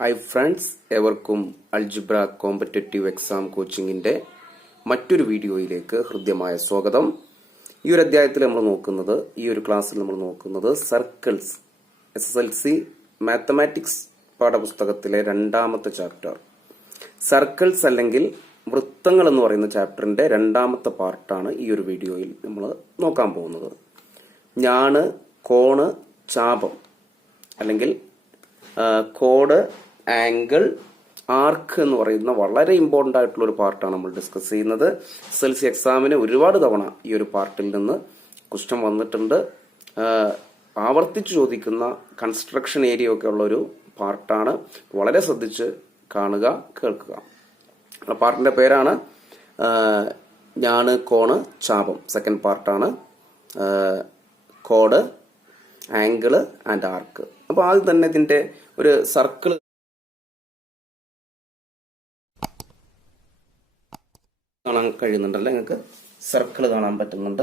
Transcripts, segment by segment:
Hi friends, എവർക്കും algebra competitive exam കോച്ചിങ്ങിന്റെ മറ്റൊരു വീഡിയോയിലേക്ക് ഹൃദ്യമായ സ്വാഗതം. ഈ ഒരു അധ്യായത്തിൽ നമ്മൾ നോക്കുന്നത്, ഈ ഒരു ക്ലാസ്സിൽ നമ്മൾ നോക്കുന്നത് സർക്കിൾസ്, SSLC മാത്തമാറ്റിക്സ് പാഠപുസ്തകത്തിലെ രണ്ടാമത്തെ ചാപ്റ്റർ സർക്കിൾസ് അല്ലെങ്കിൽ വൃത്തങ്ങൾ എന്ന് പറയുന്ന ചാപ്റ്ററിന്റെ രണ്ടാമത്തെ പാർട്ടാണ് ഈ ഒരു വീഡിയോയിൽ നമ്മൾ നോക്കാൻ പോകുന്നത്. ഞാണ്, കോണ്, ചാപം അല്ലെങ്കിൽ കോഡ്, ആംഗിൾ, ആർക്ക് എന്ന് പറയുന്ന വളരെ ഇമ്പോർട്ടന്റ് ആയിട്ടുള്ള ഒരു പാർട്ടാണ് നമ്മൾ ഡിസ്കസ് ചെയ്യുന്നത്. SSLC എക്സാമിന് ഒരുപാട് തവണ ഈ ഒരു പാർട്ടിൽ നിന്ന് ക്വസ്റ്റ്യൻ വന്നിട്ടുണ്ട്. ആവർത്തിച്ച് ചോദിക്കുന്ന കൺസ്ട്രക്ഷൻ ഏരിയ ഒക്കെ ഉള്ള ഒരു പാർട്ടാണ്. വളരെ ശ്രദ്ധിച്ച് കാണുക, കേൾക്കുക. പാർട്ടിന്റെ പേരാണ് ഞാണ്, കോണ്, ചാപം. സെക്കൻഡ് പാർട്ടാണ് കോഡ്, ആംഗിള് ആൻഡ് ആർക്ക്. അപ്പൊ ആദ്യം തന്നെ ഇതിന്റെ ഒരു സർക്കിൾ കാണാൻ കഴിയുന്നുണ്ടല്ലേ? നിങ്ങൾക്ക് സർക്കിൾ കാണാൻ പറ്റുന്നുണ്ട്.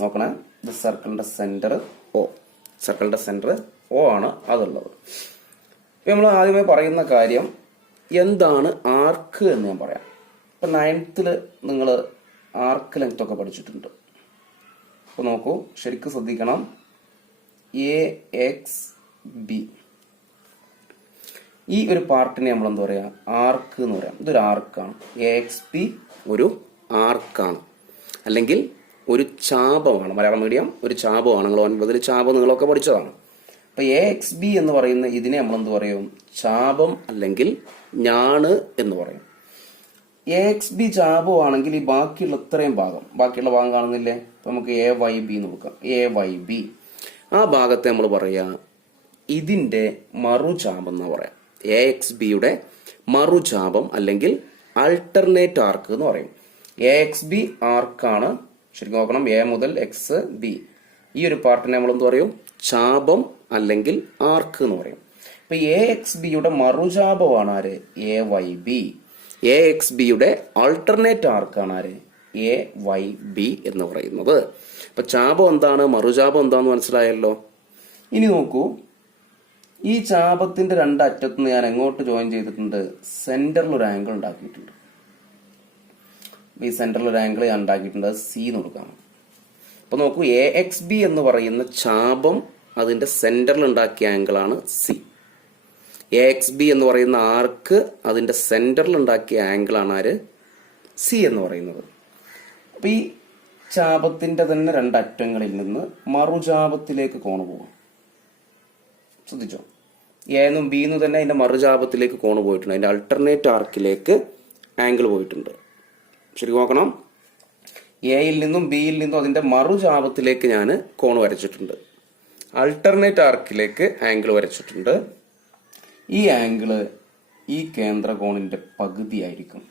നോക്കണേ, ഇത് സർക്കിളിന്റെ സെന്റർ O. സർക്കിളിന്റെ സെന്റർ O ആണ് അതുള്ളത്. നമ്മൾ ആദ്യമേ പറയുന്ന കാര്യം എന്താണ് ആർക്ക് എന്ന് ഞാൻ പറയാം. ഇപ്പൊ 9th നിങ്ങൾ ആർക്ക് ലെങ്ത് ഒക്കെ പഠിച്ചിട്ടുണ്ട്. അപ്പൊ നോക്കൂ, ശരിക്കും ശ്രദ്ധിക്കണം. AXB ഈ ഒരു പാർട്ടിനെ നമ്മൾ എന്താ പറയാ, ആർക്ക് എന്ന് പറയാം. ഇതൊരു ആർക്കാണ്. AXB ഒരു ആർക്കാണ്, അല്ലെങ്കിൽ ഒരു ചാപമാണ്. മലയാളം മീഡിയം ഒരു ചാപമാണ്. നിങ്ങൾ 9ൽ ചാപം നിങ്ങളൊക്കെ പഠിച്ചതാണ്. അപ്പൊ AXB എന്ന് പറയുന്ന ഇതിനെ നമ്മൾ എന്ത് പറയും? ചാപം അല്ലെങ്കിൽ ഞാണ് എന്ന് പറയും. AXB ചാപമാണെങ്കിൽ ഈ ബാക്കിയുള്ള ഇത്രയും ബാക്കിയുള്ള ഭാഗം കാണുന്നില്ലേ? അപ്പൊ നമുക്ക് AYB എന്ന് കൊടുക്കാം. AYB ആ ഭാഗത്തെ നമ്മൾ പറയാ ഇതിന്റെ മറുചാപം എന്ന് പറയാം. AXBയുടെ മറുചാപം അല്ലെങ്കിൽ ആൾട്ടർനേറ്റ് ആർക്ക് എന്ന് പറയും. AXB ആർക്കാണ്. ശരിക്കും നോക്കണം, A മുതൽ XB ഈ ഒരു പാർട്ടിനെ നമ്മൾ എന്ത് പറയും? ചാപം അല്ലെങ്കിൽ ആർക്ക് എന്ന് പറയും. ഇപ്പൊ AXBയുടെ മറുചാപമാണ് ആര്? AYB. AXBയുടെ ആൾട്ടർനേറ്റ് ആർക്കാണ് ആര്? AYB എന്ന് പറയുന്നത്. അപ്പൊ ചാപം എന്താണ്, മറുചാപം എന്താന്ന് മനസ്സിലായല്ലോ. ഇനി നോക്കൂ, ഈ ചാപത്തിന്റെ രണ്ടറ്റത്തുനിന്ന് ഞാൻ എങ്ങോട്ട് ജോയിൻ ചെയ്തിട്ടുണ്ട്? സെന്ററിൽ ഒരു ആംഗിൾ ഉണ്ടാക്കിയിട്ടുണ്ട്. ഈ സെന്ററിൽ ഒരു ആംഗിൾ ഞാൻ ഉണ്ടാക്കിയിട്ടുണ്ട്. C എന്ന് കൊടുക്കാം. അപ്പൊ നോക്കൂ, AXB എന്ന് പറയുന്ന ചാപം അതിന്റെ സെന്ററിൽ ഉണ്ടാക്കിയ ആംഗിളാണ് C. AXB എന്ന് പറയുന്ന ആർക്ക് അതിന്റെ സെന്ററിൽ ഉണ്ടാക്കിയ ആംഗിളാണ് ആര്? C എന്ന് പറയുന്നത്. അപ്പൊ ഈ ചാപത്തിന്റെ തന്നെ രണ്ടറ്റങ്ങളിൽ നിന്ന് മറുചാപത്തിലേക്ക് കോണ് പോകും. ശ്രദ്ധിച്ചോ, എന്നും ബി എന്നും തന്നെ അതിന്റെ മറുചാപത്തിലേക്ക് കോണ് പോയിട്ടുണ്ട്. അതിന്റെ അൾട്ടർനേറ്റ് ആർക്കിലേക്ക് ആംഗിൾ പോയിട്ടുണ്ട്. ശരി നോക്കണം, എയിൽ നിന്നും ബിയിൽ നിന്നും അതിന്റെ മറുചാപത്തിലേക്ക് ഞാൻ കോണ് വരച്ചിട്ടുണ്ട്. അൾട്ടർനേറ്റ് ആർക്കിലേക്ക് ആംഗിൾ വരച്ചിട്ടുണ്ട്. ഈ ആംഗിള് ഈ കേന്ദ്ര കോണിന്റെ പകുതിയായിരിക്കും.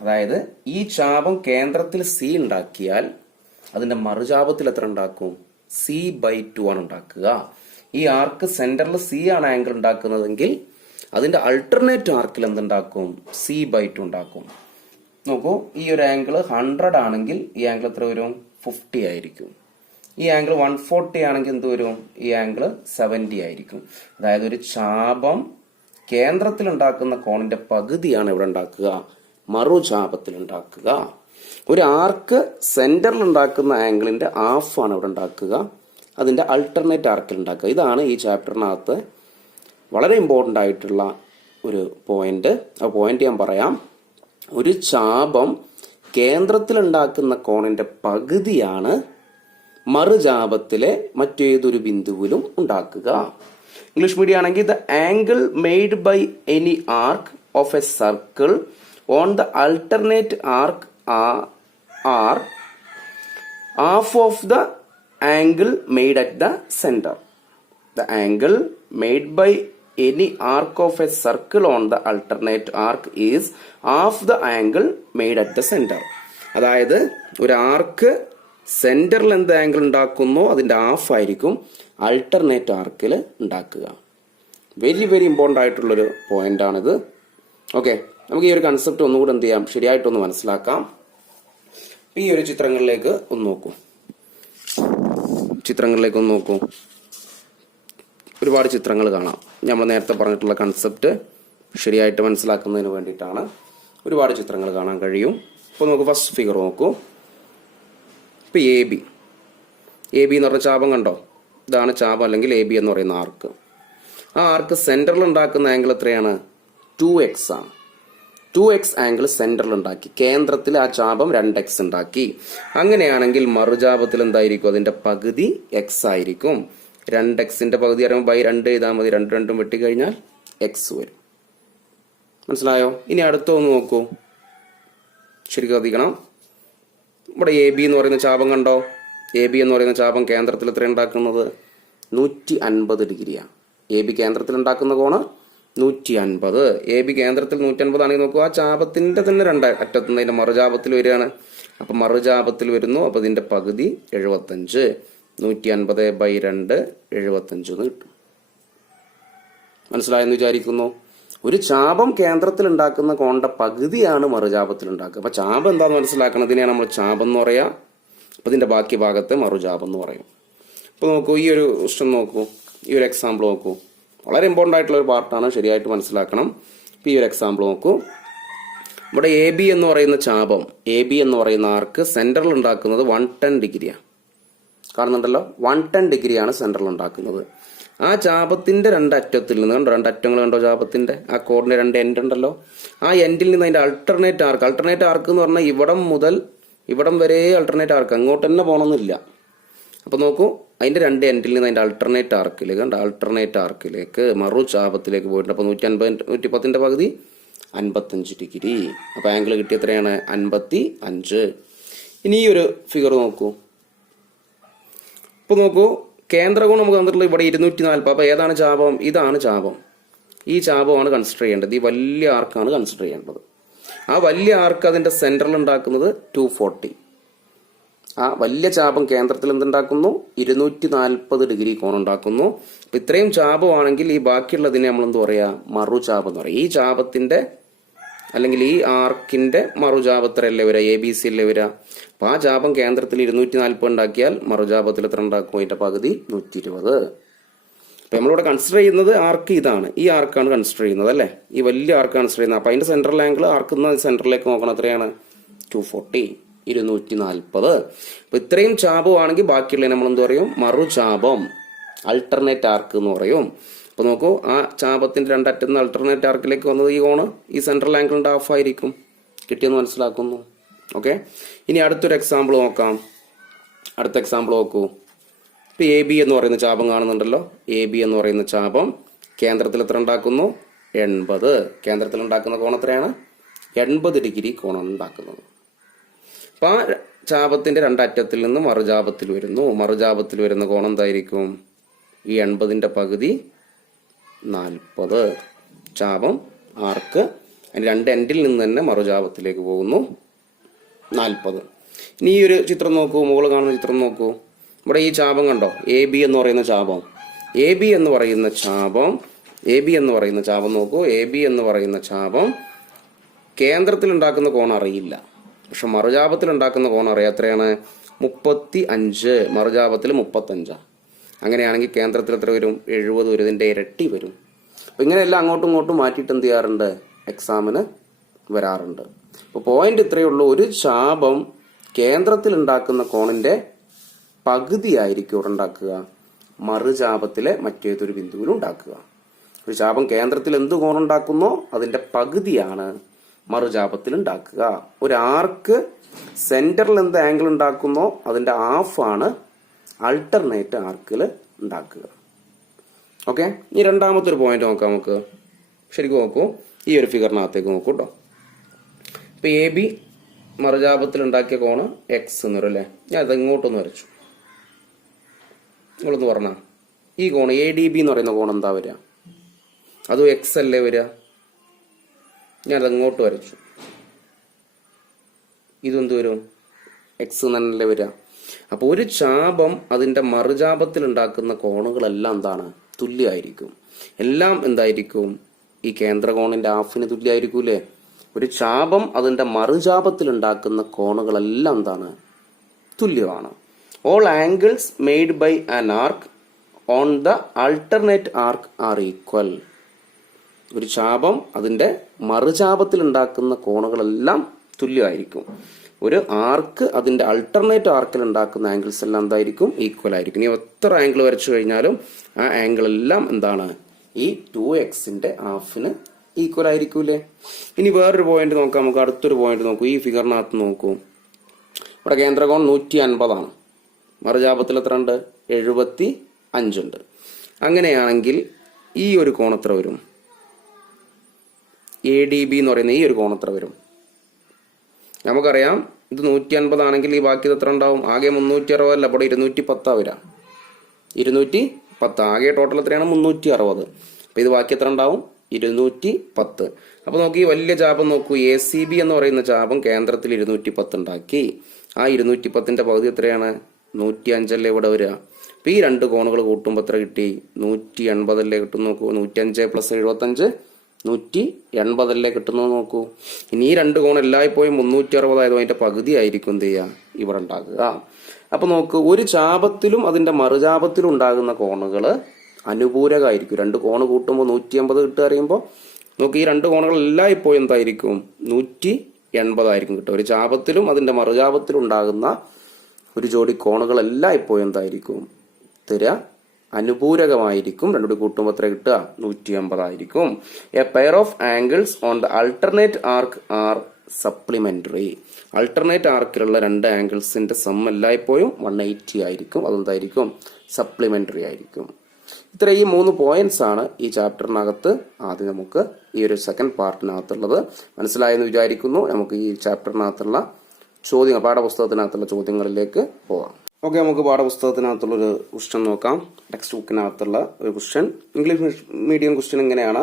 അതായത് ഈ ചാപം കേന്ദ്രത്തിൽ C ഉണ്ടാക്കിയാൽ അതിന്റെ മറുചാപത്തിൽ എത്ര ഉണ്ടാക്കും? C/2 ആണ് ഉണ്ടാക്കുക. ഈ ആർക്ക് സെന്ററിൽ C ആണ് ആംഗിൾ ഉണ്ടാക്കുന്നതെങ്കിൽ അതിന്റെ അൾട്ടർനേറ്റ് ആർക്കിൽ എന്തുണ്ടാക്കും? C/2 ഉണ്ടാക്കും. നോക്കൂ, ഈ ഒരു ആംഗിൾ 100 ആണെങ്കിൽ ഈ ആംഗിൾ എത്ര വരും? 50 ആയിരിക്കും. ഈ ആംഗിൾ 140 ആണെങ്കിൽ എന്ത് വരും? ഈ ആംഗിൾ 70 ആയിരിക്കും. അതായത് ഒരു ചാപം കേന്ദ്രത്തിൽ ഉണ്ടാക്കുന്ന കോണിന്റെ പകുതിയാണ് ഇവിടെ ഉണ്ടാക്കുക, മറുചാപത്തിൽ ഉണ്ടാക്കുക. ഒരു ആർക്ക് സെന്ററിൽ ഉണ്ടാക്കുന്ന ആംഗിളിന്റെ ഹാഫ് ആണ് ഇവിടെ ഉണ്ടാക്കുക, അതിന്റെ അൾട്ടർനേറ്റ് ആർക്കിൽ ഉണ്ടാക്കുക. ഇതാണ് ഈ ചാപ്റ്ററിനകത്ത് വളരെ ഇമ്പോർട്ടന്റ് ആയിട്ടുള്ള ഒരു പോയിന്റ്. ആ പോയിന്റ് ഞാൻ പറയാം. ഒരു ചാപം കേന്ദ്രത്തിൽ ഉണ്ടാക്കുന്ന കോണിന്റെ പകുതിയാണ് മറുചാപത്തിലെ മറ്റേതൊരു ബിന്ദുവിലും ഉണ്ടാക്കുക. ഇംഗ്ലീഷ് മീഡിയം ആണെങ്കിൽ the angle made by any arc of a circle on the alternate arc are half of the angle made at the center. The angle made by any arc of a circle on the alternate arc is half the angle made at the center. അതായത് ഒരു ആർക്ക് സെന്ററിൽ എന്ത് angle ഉണ്ടാക്കുന്നോ അതിന്റെ half ആയിരിക്കും alternate ആർക്കിൽ ഉണ്ടാക്കുക. Very very important ആയിട്ടുള്ളൊരു point ആണിത്. Okay, നമുക്ക് ഈ ഒരു കൺസെപ്റ്റ് ഒന്നുകൂടെ എന്ത് ചെയ്യാം, ശരിയായിട്ടൊന്ന് മനസ്സിലാക്കാം. ഈ ഒരു ചിത്രങ്ങളിലേക്ക് ഒന്ന് നോക്കൂ. ഒരുപാട് ചിത്രങ്ങൾ കാണാം. നമ്മൾ നേരത്തെ പറഞ്ഞിട്ടുള്ള കൺസെപ്റ്റ് ശരിയായിട്ട് മനസ്സിലാക്കുന്നതിന് വേണ്ടിയിട്ടാണ്. ഒരുപാട് ചിത്രങ്ങൾ കാണാൻ കഴിയും. ഇപ്പോൾ നമുക്ക് ഫസ്റ്റ് ഫിഗർ നോക്കൂ. ഇപ്പോൾ എ ബി എന്ന് പറഞ്ഞ ചാപം കണ്ടോ? ഇതാണ് ചാപം അല്ലെങ്കിൽ എ ബി എന്ന് പറയുന്ന ആർക്ക്. ആ ആർക്ക് സെൻറ്ററിൽ ഉണ്ടാക്കുന്ന ആംഗിൾ എത്രയാണ്? 2x ആണ്. 2x ആംഗിൾ സെൻറ്ററിൽ ഉണ്ടാക്കി, കേന്ദ്രത്തിൽ ആ ചാപം 2x ഉണ്ടാക്കി. അങ്ങനെയാണെങ്കിൽ മറുചാപത്തിൽ എന്തായിരിക്കും? അതിൻ്റെ പകുതി x ആയിരിക്കും. 2xന്റെ പകുതി അറിയുമ്പോൾ ബൈ 2 എഴുതാൽ മതി. 2 2 വെട്ടിക്കഴിഞ്ഞാൽ x വരും. മനസ്സിലായോ? ഇനി അടുത്തൊന്ന് നോക്കൂ, ശരിക്കും ശ്രദ്ധിക്കണം. ഇവിടെ എ ബി എന്ന് പറയുന്ന ചാപം കണ്ടോ? എ ബി എന്ന് പറയുന്ന ചാപം കേന്ദ്രത്തിൽ എത്ര ഉണ്ടാക്കുന്നത്? 150 ഡിഗ്രിയാണ്. എ ബി കേന്ദ്രത്തിൽ ഉണ്ടാക്കുന്ന കോണ് 150. എ ബി കേന്ദ്രത്തിൽ 150 ആണെങ്കിൽ നോക്കൂ, ആ ചാപത്തിന്റെ തന്നെ 2 അറ്റത്തുനിന്ന് അതിന്റെ മറുചാപത്തിൽ വരികയാണ്. അപ്പൊ മറുചാപത്തിൽ വരുന്നു. അപ്പൊ ഇതിന്റെ പകുതി 75. 150/2 75 എന്ന് കിട്ടും. മനസ്സിലായെന്ന് വിചാരിക്കുന്നു. ഒരു ചാപം കേന്ദ്രത്തിൽ ഉണ്ടാക്കുന്ന കോണിന്റെ പകുതിയാണ് മറുചാപത്തിൽ ഉണ്ടാക്കുക. അപ്പൊ ചാപം എന്താന്ന് മനസ്സിലാക്കണം. ഇതിനെയാണ് നമ്മൾ ചാപം എന്ന് പറയാ. അപ്പൊ ഇതിന്റെ ബാക്കി ഭാഗത്തെ മറുചാപം എന്ന് പറയും. ഇപ്പൊ നോക്കൂ, ഈ ഒരു ക്വസ്റ്റ്യൻ നോക്കൂ, ഈ ഒരു എക്സാമ്പിൾ നോക്കൂ. വളരെ ഇമ്പോർട്ടൻ്റ് ആയിട്ടുള്ള ഒരു പാർട്ടാണ്, ശരിയായിട്ട് മനസ്സിലാക്കണം. ഇപ്പൊ ഈ ഒരു എക്സാമ്പിൾ നോക്കൂ. ഇവിടെ എ ബി എന്ന് പറയുന്ന ചാപം, എ ബി എന്ന് പറയുന്ന ആർക്ക് സെന്ററിൽ ഉണ്ടാക്കുന്നത് 110 ഡിഗ്രിയാണ്. കാണുന്നുണ്ടല്ലോ, 110 ഡിഗ്രിയാണ് സെന്ററിൽ ഉണ്ടാക്കുന്നത്. ആ ചാപത്തിന്റെ 2 അറ്റത്തിൽ നിന്ന് കണ്ടോ, 2 അറ്റങ്ങൾ കണ്ടോ ചാപത്തിന്റെ? ആ കോറിന്റെ 2 എൻഡ് ഉണ്ടല്ലോ. ആ എൻഡിൽ നിന്ന് അതിന്റെ അൾട്ടർനേറ്റ് ആർക്ക് എന്ന് പറഞ്ഞാൽ ഇവിടം മുതൽ ഇവിടം വരെ അൾട്ടർനേറ്റ് ആർക്ക്, അങ്ങോട്ട് തന്നെ പോകണമെന്നില്ല. അപ്പൊ നോക്കൂ, അതിന്റെ 2 എൻഡിൽ നിന്ന് അതിന്റെ അൾട്ടർനേറ്റ് ആർക്കിലേക്ക് കണ്ട, അൾട്ടർനേറ്റ് ആർക്കിലേക്ക് മറു ചാപത്തിലേക്ക് പോയിട്ടുണ്ട്. അപ്പൊ 150 110ന്റെ പകുതി 55 ഡിഗ്രി. അപ്പൊ ആംഗിൾ കിട്ടിയ എത്രയാണ്? 55. ഇനി ഈ ഒരു ഫിഗർ നോക്കൂ. ഇപ്പൊ നോക്കൂ, കേന്ദ്രകോൺ നമുക്ക് തന്നിട്ടുള്ള ഇവിടെ 240. അപ്പൊ ഏതാണ് ചാപം? ഇതാണ് ചാപം. ഈ ചാപമാണ് കൺസിഡർ ചെയ്യേണ്ടത്. ഈ വലിയ ആർക്കാണ് കൺസിഡർ ചെയ്യേണ്ടത്. ആ വലിയ ആർക്ക് അതിന്റെ സെന്ററിൽ ഉണ്ടാക്കുന്നത് 240. ആ വലിയ ചാപം കേന്ദ്രത്തിൽ എന്തുണ്ടാക്കുന്നു? 240 ഡിഗ്രി കോൺ ഉണ്ടാക്കുന്നു. അപ്പൊ ഇത്രയും ചാപമാണെങ്കിൽ ഈ ബാക്കിയുള്ളതിനെ നമ്മൾ എന്ത് പറയാ? മറുചാപം എന്ന് പറയും. ഈ ചാപത്തിന്റെ അല്ലെങ്കിൽ ഈ ആർക്കിന്റെ മറുചാപത്രല്ലേ വരിക? എ ബി സി അല്ലേ വരിക? അപ്പൊ ആ ചാപം കേന്ദ്രത്തിൽ 240 ഉണ്ടാക്കിയാൽ മറുചാപത്തിൽ എത്ര ഉണ്ടാക്കും? അതിന്റെ പകുതി 120. അപ്പൊ നമ്മളിവിടെ കൺസിഡർ ചെയ്യുന്നത് ആർക്ക് ഇതാണ്. ഈ ആർക്കാണ് കൺസിഡർ ചെയ്യുന്നത് അല്ലേ? ഈ വലിയ ആർക്ക് കൺസിഡർ ചെയ്യുന്നത്. അപ്പൊ അതിന്റെ സെൻട്രൽ ആംഗിൾ ആർക്കുന്ന സെന്ററിലേക്ക് നോക്കണം. എത്രയാണ്? 240, 240. അപ്പൊ ഇത്രയും ചാപമാണെങ്കിൽ ബാക്കിയുള്ള നമ്മൾ എന്ത് പറയും? മറുചാപം, അൾട്ടർനേറ്റ് ആർക്ക് എന്ന് പറയും. അപ്പൊ നോക്കൂ, ആ ചാപത്തിന്റെ 2 അറ്റത്ത് നിന്ന് അൾട്ടർനേറ്റ് ആർക്കിലേക്ക് വന്നത് ഈ കോണ് ഈ സെൻട്രൽ ആംഗിളിന്റെ ഹാഫ് ആയിരിക്കും. കിട്ടിയെന്ന് മനസ്സിലാക്കുന്നു. ഓക്കെ, ഇനി അടുത്തൊരു എക്സാമ്പിൾ നോക്കാം. അടുത്ത എക്സാമ്പിൾ നോക്കൂ. ഇപ്പൊ എ ബി എന്ന് പറയുന്ന ചാപം കാണുന്നുണ്ടല്ലോ. എ ബി എന്ന് പറയുന്ന ചാപം കേന്ദ്രത്തിൽ എത്ര ഉണ്ടാക്കുന്നു? 80. കേന്ദ്രത്തിൽ ഉണ്ടാക്കുന്ന കോൺ എത്രയാണ്? 80 ഡിഗ്രി കോണാണ് ഉണ്ടാക്കുന്നത്. അപ്പൊ ആ ചാപത്തിന്റെ 2 അറ്റത്തിൽ നിന്ന് മറുചാപത്തിൽ വരുന്നു. മറുചാപത്തിൽ വരുന്ന കോൺ എന്തായിരിക്കും? ഈ 80ന്റെ പകുതി 40. ചാപം ആർക്ക് അതിന് 2 എൻഡിൽ നിന്ന് തന്നെ മറുചാപത്തിലേക്ക് പോകുന്നു. 40. ഇനി ഈ ഒരു ചിത്രം നോക്കൂ, മുകളിൽ കാണുന്ന ചിത്രം നോക്കൂ. ഇവിടെ ഈ ചാപം കണ്ടോ? എ ബി എന്ന് പറയുന്ന ചാപം. എ ബി എന്ന് പറയുന്ന ചാപം നോക്കൂ. എ ബി എന്ന് പറയുന്ന ചാപം കേന്ദ്രത്തിൽ ഉണ്ടാക്കുന്ന കോൺ അറിയില്ല, പക്ഷെ മറുചാപത്തിൽ ഉണ്ടാക്കുന്ന കോൺ അറിയാം. എത്രയാണ്? 35. മറുചാപത്തിൽ 35. അങ്ങനെയാണെങ്കിൽ കേന്ദ്രത്തിൽ എത്ര വരും? 70 വരും. ഇതിന്റെ ഇരട്ടി വരും. അപ്പൊ ഇങ്ങനെയെല്ലാം അങ്ങോട്ടും ഇങ്ങോട്ടും മാറ്റിയിട്ട് എന്ത് ചെയ്യാറുണ്ട്? എക്സാമിന് വരാറുണ്ട്. അപ്പൊ പോയിന്റ് ഇത്രയേ ഉള്ളൂ. ഒരു ചാപം കേന്ദ്രത്തിൽ ഉണ്ടാക്കുന്ന കോണിന്റെ പകുതി ആയിരിക്കും ഇവിടെ ഉണ്ടാക്കുക, മറുചാപത്തിലെ മറ്റേതൊരു ബിന്ദുവിൽ ഉണ്ടാക്കുക. ഒരു ചാപം കേന്ദ്രത്തിൽ എന്ത് കോണുണ്ടാക്കുന്നോ അതിന്റെ പകുതിയാണ് മറുചാപത്തിൽ ഉണ്ടാക്കുക. ഒരു ആർക്ക് സെന്ററിൽ എന്ത് ആംഗിൾ ഉണ്ടാക്കുന്നോ അതിന്റെ ഹാഫാണ് അൾട്ടർനേറ്റ് ആർക്കിൽ ഉണ്ടാക്കുക. ഓക്കെ, ഇനി രണ്ടാമത്തെ ഒരു പോയിന്റ് നോക്കാം നമുക്ക്. ശരിക്കും നോക്കൂ, ഈ ഒരു ഫിഗറിനകത്തേക്ക് നോക്കൂ കേട്ടോ. ഇപ്പൊ എ ബി മറുചാപത്തിൽ ഉണ്ടാക്കിയ കോണ് എക്സ് എന്ന് വരും അല്ലേ? ഞാൻ അത് ഇങ്ങോട്ടൊന്ന് വരച്ചു. നിങ്ങളൊന്ന് പറഞ്ഞ ഈ കോണ് എ ഡി ബി എന്ന് പറയുന്ന കോൺ എന്താ വരിക? അതും എക്സ് അല്ലേ വരിക? ഞാൻ അത് ഇങ്ങോട്ട് വരച്ചു. ഇതെന്ത് വരും? എക്സ് തന്നെയല്ലേ വരിക? അപ്പൊ ഒരു ചാപം അതിന്റെ മറുചാപത്തിൽ ഉണ്ടാക്കുന്ന കോണുകളെല്ലാം എന്താണ്? തുല്യമായിരിക്കും. എല്ലാം എന്തായിരിക്കും? ഈ കേന്ദ്രകോണിന്റെ ഹാഫിന് തുല്യമായിരിക്കും അല്ലേ? ഒരു ചാപം അതിന്റെ മറുചാപത്തിൽ ഉണ്ടാക്കുന്ന കോണുകളെല്ലാം എന്താണ്? തുല്യമാണ്. All angles made by an arc on the alternate arc are equal. ഒരു ചാപം അതിന്റെ മറുചാപത്തിൽ ഉണ്ടാക്കുന്ന കോണുകളെല്ലാം തുല്യമായിരിക്കും. ഒരു ആർക്ക് അതിന്റെ അൾട്ടർനേറ്റ് ആർക്കിൽ ഉണ്ടാക്കുന്ന ആംഗിൾസ് എല്ലാം എന്തായിരിക്കും? ഈക്വൽ ആയിരിക്കും. ഇനി എത്ര ആംഗിൾ വരച്ചു കഴിഞ്ഞാലും ആ ആംഗിൾ എല്ലാം എന്താണ്? ഈ 2xന്റെ ഹാഫിന് ഈക്വൽ ആയിരിക്കൂലേ? ഇനി വേറൊരു പോയിന്റ് നോക്കാം. നമുക്ക് അടുത്തൊരു പോയിന്റ് നോക്കൂ. ഈ ഫിഗറിനകത്ത് നോക്കൂ. ഇവിടെ കേന്ദ്രകോൺ 150 മറുചാപത്തിൽ എത്ര ഉണ്ട്? 75 ഉണ്ട്. അങ്ങനെയാണെങ്കിൽ ഈ ഒരു കോൺ എത്ര വരും? ADB എന്ന് പറയുന്ന ഈ ഒരു കോൺ എത്ര വരും? നമുക്കറിയാം ഇത് 150 ആണെങ്കിൽ ഈ ബാക്കി എത്ര ഉണ്ടാവും? ആകെ 360 അല്ല, ഇവിടെ 210 വരാം. 210 ആകെ ടോട്ടൽ എത്രയാണ്? 360. അപ്പൊ ഇത് ബാക്കി എത്ര ഉണ്ടാവും? 210. അപ്പൊ നോക്കി, വലിയ ചാപം നോക്കൂ. ACB എന്ന് പറയുന്ന ചാപം കേന്ദ്രത്തിൽ 210 ഉണ്ടാക്കി. ആ 210ന്റെ പകുതി എത്രയാണ്? 105 അല്ലേ ഇവിടെ വരിക. അപ്പൊ ഈ രണ്ട് കോണുകൾ കൂട്ടുമ്പോൾ എത്ര കിട്ടി? 180 അല്ലേ കിട്ടും. നോക്കൂ, 105 + 75 180 അല്ലേ കിട്ടുന്നത്. നോക്കൂ, ഇനി ഈ രണ്ട് കോൺ എല്ലായ്പ്പോഴും 360 ആയതും അതിന്റെ പകുതി ആയിരിക്കും എന്ത് ചെയ്യുക? ഇവിടെ ഉണ്ടാകുക. അപ്പൊ നോക്ക്, ഒരു ചാപത്തിലും അതിന്റെ മറുചാപത്തിലും ഉണ്ടാകുന്ന കോണുകൾ അനുപൂരകമായിരിക്കും. രണ്ട് കോണ് കൂട്ടുമ്പോൾ 180 കിട്ടുക അറിയുമ്പോൾ നോക്ക്, ഈ രണ്ട് കോണുകൾ എല്ലായ്പ്പോഴും എന്തായിരിക്കും? 180 ആയിരിക്കും കിട്ടുക. ഒരു ചാപത്തിലും അതിന്റെ മറുചാപത്തിലും ഉണ്ടാകുന്ന ഒരു ജോഡി കോണുകൾ എല്ലായ്പ്പോഴും എന്തായിരിക്കും? തരിക അനുപൂരകമായിരിക്കും. രണ്ടുകൂടി കൂട്ടുമ്പോൾ എത്ര കിട്ടുക? 180 ആയിരിക്കും. A pair of angles on the alternate arc are supplementary. Alternate ആർക്കിലുള്ള രണ്ട് ആംഗിൾസിന്റെ സം എല്ലായ്പ്പോഴും 180 ആയിരിക്കും. അതെന്തായിരിക്കും? സപ്ലിമെന്ററി ആയിരിക്കും. ഇത്ര ഈ 3 പോയിന്റ്സ് ആണ് ഈ ചാപ്റ്ററിനകത്ത് ആദ്യം നമുക്ക് ഈ ഒരു സെക്കൻഡ് പാർട്ടിനകത്തുള്ളത്. മനസ്സിലായെന്ന് വിചാരിക്കുന്നു. നമുക്ക് ഈ ചാപ്റ്ററിനകത്തുള്ള ചോദ്യങ്ങൾ, പാഠപുസ്തകത്തിനകത്തുള്ള ചോദ്യങ്ങളിലേക്ക് പോവാം. ഓക്കെ, നമുക്ക് പാഠപുസ്തകത്തിനകത്തുള്ളൊരു ക്വസ്റ്റ്യൻ നോക്കാം. ടെക്സ്റ്റ് ബുക്കിനകത്തുള്ള ഒരു ക്വസ്റ്റ്യൻ, ഇംഗ്ലീഷ് മീഡിയം ക്വസ്റ്റ്യൻ ഇങ്ങനെയാണ്.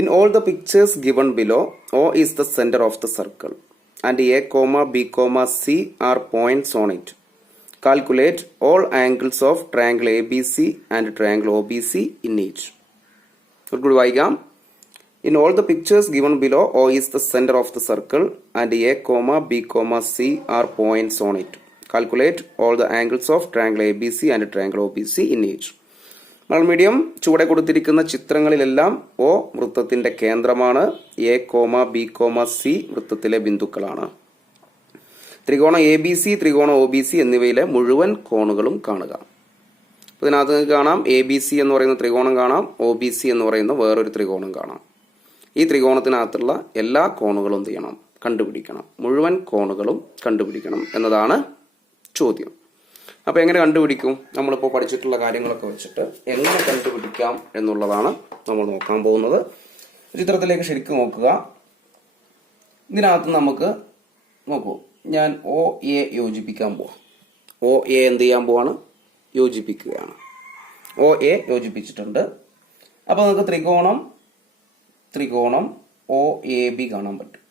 In all the pictures given below, O is the centre of the circle and A, B, C are points on it. Calculate all angles of triangle ABC and triangle OBC in each. കൂടി വായിക്കാം. In all the pictures given below, O is the center of the circle and A, B, C are points on it. Calculate all the angles of triangle ABC and triangle OBC in each. Malayalam medium ചുവടെ കൊടുത്തിരിക്കുന്ന ചിത്രങ്ങളിലെല്ലാം O വൃത്തത്തിന്റെ കേന്ദ്രമാണ്. A, B, C വൃത്തത്തിലെ ബിന്ദുക്കളാണ്. ത്രികോണം ABC, ത്രികോണം OBC എന്നിവയിലെ മുഴുവൻ കോണുകളും കാണുക. ഇതിനകത്ത് നിങ്ങൾക്ക് കാണാം ABC എന്ന് പറയുന്ന ത്രികോണം കാണാം, OBC എന്ന് പറയുന്ന വേറൊരു ത്രികോണം കാണാം. ഈ ത്രികോണത്തിനകത്തുള്ള എല്ലാ കോണുകളും എന്ത് ചെയ്യണം? കണ്ടുപിടിക്കണം. മുഴുവൻ കോണുകളും കണ്ടുപിടിക്കണം എന്നതാണ് ചോദ്യം. അപ്പൊ എങ്ങനെ കണ്ടുപിടിക്കും? നമ്മളിപ്പോൾ പഠിച്ചിട്ടുള്ള കാര്യങ്ങളൊക്കെ വെച്ചിട്ട് എങ്ങനെ കണ്ടുപിടിക്കാം എന്നുള്ളതാണ് നമ്മൾ നോക്കാൻ പോകുന്നത്. ചിത്രത്തിലേക്ക് ശരിക്കും നോക്കുക. ഇതിനകത്ത് നമുക്ക് നോക്കൂ, ഞാൻ OA യോജിപ്പിക്കാൻ പോവാം. OA എന്ത് ചെയ്യാൻ പോവാണ്? യോജിപ്പിക്കുകയാണ്. OA യോജിപ്പിച്ചിട്ടുണ്ട്. അപ്പൊ നമുക്ക് ത്രികോണം OAB കാണാൻ പറ്റും.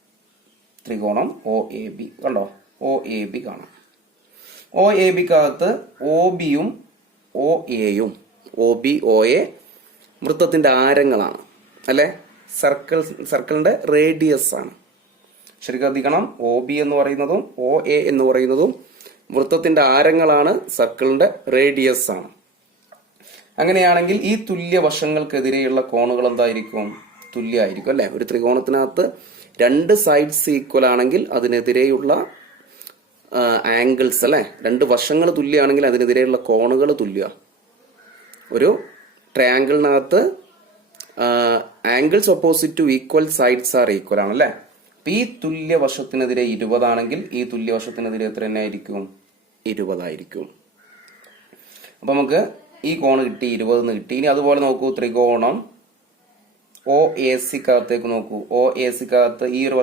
ത്രികോണം OAB കണ്ടോ? OAB കാണാം. OABക്കകത്ത് OBയും OAയും OB OA വൃത്തത്തിന്റെ ആരങ്ങളാണ് അല്ലെ? സർക്കിളിന്റെ റേഡിയസ് ആണ്. ശരിക്കും ശ്രദ്ധിക്കണം, OB എന്ന് പറയുന്നതും OA എന്ന് പറയുന്നതും വൃത്തത്തിന്റെ ആരങ്ങളാണ്, സർക്കിളിന്റെ റേഡിയസ് ആണ്. അങ്ങനെയാണെങ്കിൽ ഈ തുല്യ വശങ്ങൾക്കെതിരെയുള്ള കോണുകൾ എന്തായിരിക്കും? തുല്യമായിരിക്കും അല്ലെ? ഒരു ത്രികോണത്തിനകത്ത് രണ്ട് സൈഡ്സ് ഈക്വൽ ആണെങ്കിൽ അതിനെതിരെയുള്ള ആംഗിൾസ് അല്ലെ, രണ്ട് വശങ്ങൾ തുല്യമാണെങ്കിൽ അതിനെതിരെയുള്ള കോണുകൾ തുല്യ. ഒരു ട്രയാങ്കിളിനകത്ത് angles opposite to equal sides are equal ആണ് അല്ലെ? ഈ തുല്യ വശത്തിനെതിരെ 20 ആണെങ്കിൽ ഈ തുല്യ വശത്തിനെതിരെ എത്ര തന്നെ ആയിരിക്കും? 20 ആയിരിക്കും. അപ്പൊ നമുക്ക് ഈ കോണ് കിട്ടി, 20 കിട്ടി. ഇനി അതുപോലെ നോക്കൂ, ത്രികോണം OACക്കകത്തേക്ക് നോക്കൂ. OACക്കകത്ത് ഈ ഒരു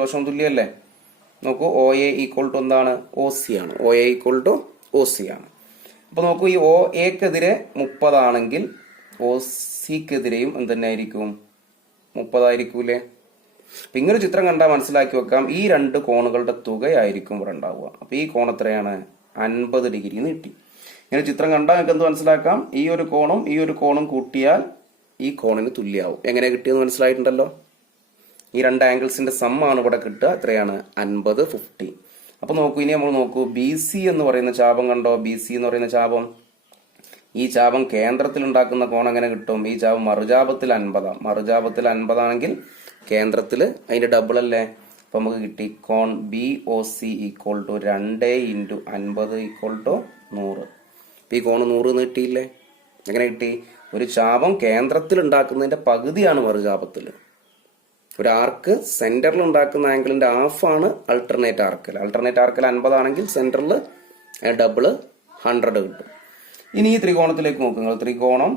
വശവും തുല്യല്ലേ? നോക്കൂ, OA ഈക്വൽ ടു എന്താണ്? OC ആണ്. OA ഈക്വൽ ടു OC ആണ്. അപ്പൊ നോക്കൂ, ഈ OAക്കെതിരെ 30 ആണെങ്കിൽ OCക്കെതിരെയും എന്ത് തന്നെ ആയിരിക്കും? 30 ആയിരിക്കൂലേ? അപ്പൊ ഇങ്ങനെ ചിത്രം കണ്ടാൽ മനസ്സിലാക്കി വെക്കാം, ഈ രണ്ട് കോണുകളുടെ തുകയായിരിക്കും ഇവിടെ ഉണ്ടാവുക. അപ്പൊ ഈ കോൺ എത്രയാണ്? 50 ഡിഗ്രി എന്ന് കിട്ടി. ഇങ്ങനെ ചിത്രം കണ്ടാൽ നിങ്ങൾക്ക് എന്ത് മനസ്സിലാക്കാം? ഈ ഒരു കോണും കൂട്ടിയാൽ ഈ കോണിന് തുല്യമാവും. എങ്ങനെ കിട്ടിയെന്ന് മനസ്സിലായിട്ടുണ്ടല്ലോ. ഈ രണ്ട് ആംഗിൾസിന്റെ സം ആണ് ഇവിടെ കിട്ടുക. എത്രയാണ്? 50 50. അപ്പൊ നോക്കൂ, ഇനി നമ്മൾ നോക്കൂ, BC എന്ന് പറയുന്ന ചാപം കണ്ടോ? BC എന്ന് പറയുന്ന ചാപം ഈ ചാപം കേന്ദ്രത്തിൽ ഉണ്ടാക്കുന്ന കോൺ എങ്ങനെ കിട്ടും? ഈ ചാപം മറുചാപത്തിൽ 50 മറുചാപത്തിൽ 50 ആണെങ്കിൽ കേന്ദ്രത്തിൽ അതിന്റെ ഡബിൾ അല്ലേ? അപ്പൊ നമുക്ക് കിട്ടി കോൺ BOC equal to 2 × 50 equal to 100. ഈ കോൺ 100 കിട്ടിയില്ലേ? എങ്ങനെ കിട്ടി? ഒരു ചാപം കേന്ദ്രത്തിൽ ഉണ്ടാക്കുന്നതിന്റെ പകുതിയാണ് മറുചാപത്തിൽ. ഒരു ആർക്ക് സെന്ററിൽ ഉണ്ടാക്കുന്ന ആംഗിളിന്റെ ഹാഫാണ് അൾട്ടർനേറ്റ് ആർക്കിൽ. അൾട്ടർനേറ്റ് ആർക്കിൽ 50 ആണെങ്കിൽ സെന്ററിൽ ഡബിള് 100 കിട്ടും. ഇനി ഈ ത്രികോണത്തിലേക്ക് നോക്കുക. ത്രികോണം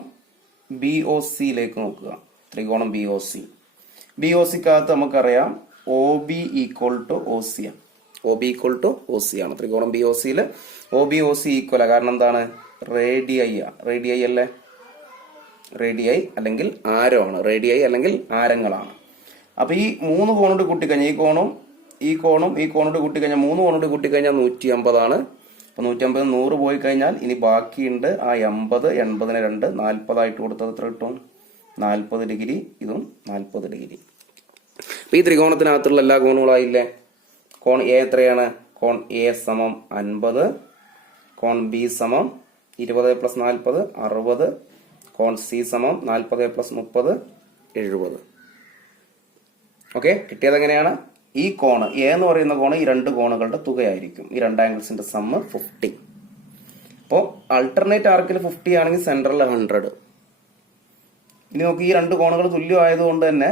BOCയിലേക്ക് നോക്കുക. ത്രികോണം BOCക്കകത്ത് നമുക്കറിയാം OB ഈക്വൽ ടു OC ആണ്. OB ഈക്വൽ ടു OC ആണ്. ത്രികോണം BOCയിൽ OB OC ഈക്വല. കാരണം എന്താണ്? റേഡിയൈ അല്ലേ? റേഡിയൈ അല്ലെങ്കിൽ ആരമാണ്. റേഡിയൈ അല്ലെങ്കിൽ ആരങ്ങളാണ്. അപ്പൊ ഈ 3 കോണോട് കൂട്ടിക്കഴിഞ്ഞാൽ ഈ കോണോട് കൂട്ടിക്കഴിഞ്ഞാൽ 3 കോണോട് കൂട്ടിക്കഴിഞ്ഞാൽ 150 ആണ്. അപ്പൊ 150 100 പോയി കഴിഞ്ഞാൽ ഇനി ബാക്കിയുണ്ട് ആ 80. 80ന് 2 40 ആയിട്ട് കൊടുത്തത് എത്ര കിട്ടും? 40 ഡിഗ്രി. ഇതും 40 ഡിഗ്രി. അപ്പൊ ഈ ത്രികോണത്തിനകത്തുള്ള എല്ലാ കോണുകളായില്ലേ? കോൺ A എത്രയാണ്? കോൺ A സമം 50, കോൺ B സമം 20 + 40 60, കോൺ C സമം 40 + 30 70. ഓക്കെ, കിട്ടിയത് എങ്ങനെയാണ്? ഈ കോണ് A എന്ന് പറയുന്ന കോണ് ഈ 2 കോണുകളുടെ തുകയായിരിക്കും. ഈ 2 ആംഗിൾസിന്റെ സമ്മ് 50. അപ്പോ അൾട്ടർനേറ്റ് ആർക്കിൽ 50 ആണെങ്കിൽ സെന്ററിൽ 100. ഇനി നമുക്ക് ഈ 2 കോണുകൾ തുല്യമായതുകൊണ്ട് തന്നെ